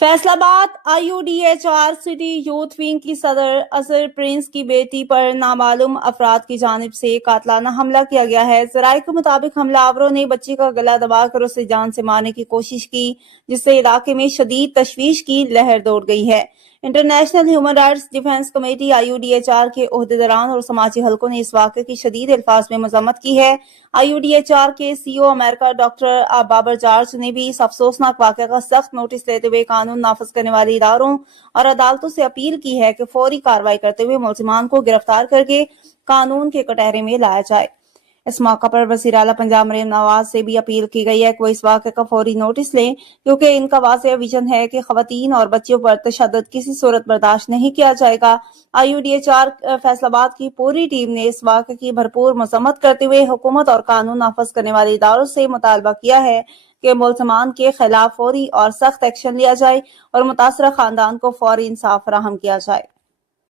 फैसला आबाद IUDHR city youth wing की सदर अजहर प्रिंस की बेटी पर नामालूम अफराद की जानिब से कातलाना हमला किया गया है। ज़राए के मुताबिक हमलावरों ने बच्ची का गला दबाकर उसे जान से मारने की कोशिश की, जिससे इलाके में शदीद तशवीश की लहर दौड़ गई है। International human rights defence committee IUDHR के ओहदेदारान और समाजी हलकों ने इस वाक़े की शदीद अल्फाज में मजम्मत की है। IUDHR के CEO अमेरिका डॉक्टर बाबर जॉर्ज ने भी इस अफसोसनाक वाक़े का सख्त नोटिस लेते हुए कानून नाफिज करने वाले इदारों और अदालतों से अपील की है कि फौरी कार्रवाई करते हुए मुलजिमान को गिरफ्तार करके कानून के कटहरे में लाया जाए। इस मौका पर वज़ीर आला पंजाब मरीम नवाज से भी अपील की गई है कि वो इस वाक़े का फौरी नोटिस लें, क्योंकि इनका वाज़ेह विजन है कि ख़वातीन और बच्चों पर तशद्दुद किसी सूरत बर्दाश्त नहीं किया जाएगा। IUDHR फैसलाबाद की पूरी टीम ने इस वाक़े की भरपूर मज़म्मत करते हुए हुकूमत और कानून नाफिज करने वाले इदारों से मुतालबा किया है कि मुलज़मान के खिलाफ फौरी और सख्त एक्शन लिया जाए और मुतासरा खानदान को फौरी इंसाफ फराहम किया जाए।